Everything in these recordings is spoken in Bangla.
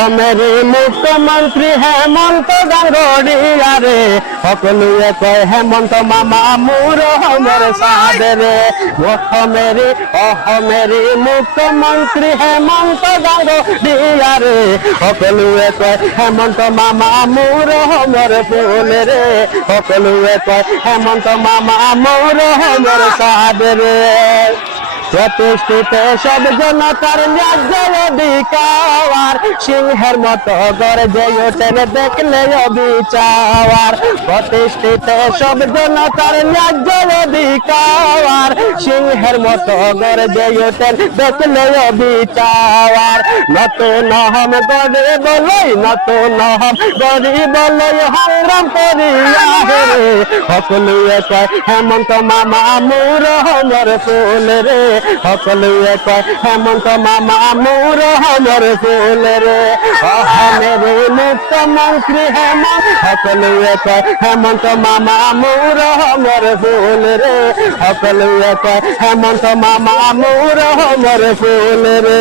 অসমের মুখ্যমন্ত্রী হেমন্ত ডাঙৰীয়াৰে সকলোৱে কয় হেমন্ত মামা মোৰ অসমৰ চাঁদেৰে। অসমের মুখ্যমন্ত্রী হেমন্ত ডাঙৰীয়াৰে সকলোৱে কয় হেমন্ত মামা মোৰ অসমৰ ফুলেৰে। সকলোৱে কয় হেমন্ত মামা মোৰ অসমৰ চাঁদেৰে। প্রতিষ্ঠিত সব জনতার ন্যায্য অধিকার সিংহের মতো গর্জে ওঠেন দেখলে অবিচার। প্রতিষ্ঠিত সব জনতার ন্যায্য অধিকার সিংহের মতো গর্জে ওঠেন দেখলে অবিচার। নতুন হম গড়ে বলই নতুন হম গড়ি বলই সংগ্রাম করিয়া হে সকলোৱে কয় হেমন্ত মামা মোৰ অসমৰ ফুলেৰে। সকলোৱে কয় হেমন্ত মামা মোৰ অসমৰ ফুলেৰে। অসমের মুখ্যমন্ত্রী সকলোৱে কয় হেমন্ত মামা মোৰ অসমৰ ফুলেৰে। সকলোৱে কয় হেমন্ত মামা মোৰ অসমৰ ফুলেৰে।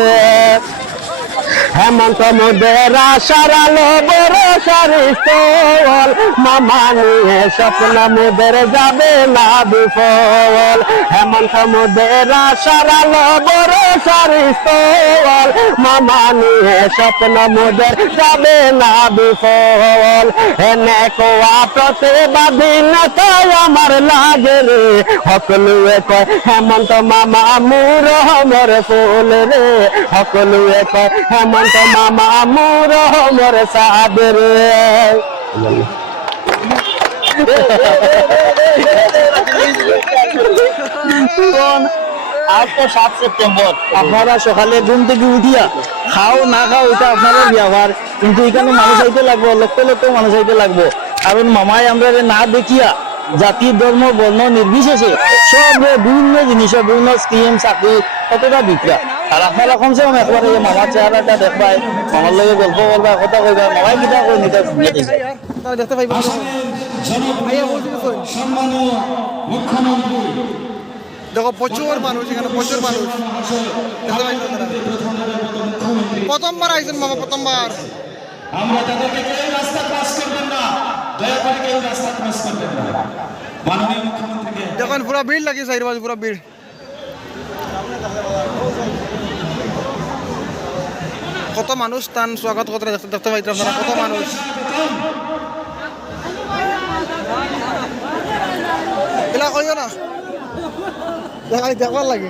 হেমন্ত মোদের আশার আলো ভরসার স্থল মামা নিয়ে স্বপ্ন মোদের যাবে না বিফল। হেমন্ত মোদের আশার আলো ভরসার স্থল মামা নিয়ে স্বপ্ন মোদের যাবে না বিফল। এনে কোয়া প্রতিবাদী নেতাই আমার লাগে রে সকলোৱে কয় হেমন্ত মামা মোৰ অসমৰ ফুলেৰে। সকলোৱে কয় হেমন্ত মামা মোৰ অসমৰ চাঁদেৰে। আজ তো 7 সেপ্টেম্বর, আপনারা সকালে ঘুম থেকে উঠিয়া খাও না খাও এটা আপনাদের ব্যবহার, কিন্তু এখানে মানুষ আইতে লাগবো, লক্ষ লক্ষ মানুষ আইতে লাগবো। কারণ মামাই আমরা না দেখিয়া জাতি ধর্ম বর্ণ নির্বিশেষে সব বিভিন্ন জিনিসের বিভিন্ন স্কিম চাকরি কতটা বিক্রা। আর আপনারা কমসে কম একবার এই মামার চেহারাটা দেখবাই, মামার লগে গল্প করবা, কথা কইবা, মামাই কিটা কই নিতে দেখতে পাইবা। সম্মানীয় মুখ্যমন্ত্রী দেখো প্রচুর মানুষ, এখানে প্রচুর মানুষ। প্রথমবার আইছেন মামা, প্রথমবার। আমরা তাদেরকে কেউ রাস্তা ক্রস করবেন না, দয়া করে কেউ রাস্তা ক্রস করবেন না। মাননীয় মুখ্যমন্ত্রীকে দেখুন পুরো ভিড় লাগিয়ে সাইড বাজু পুরো ভিড়। কত মানুষ তান স্বাগত করতে দেখতে পাইতে আপনারা, কত মানুষ। এলা কইও না, দেখবার লাগে।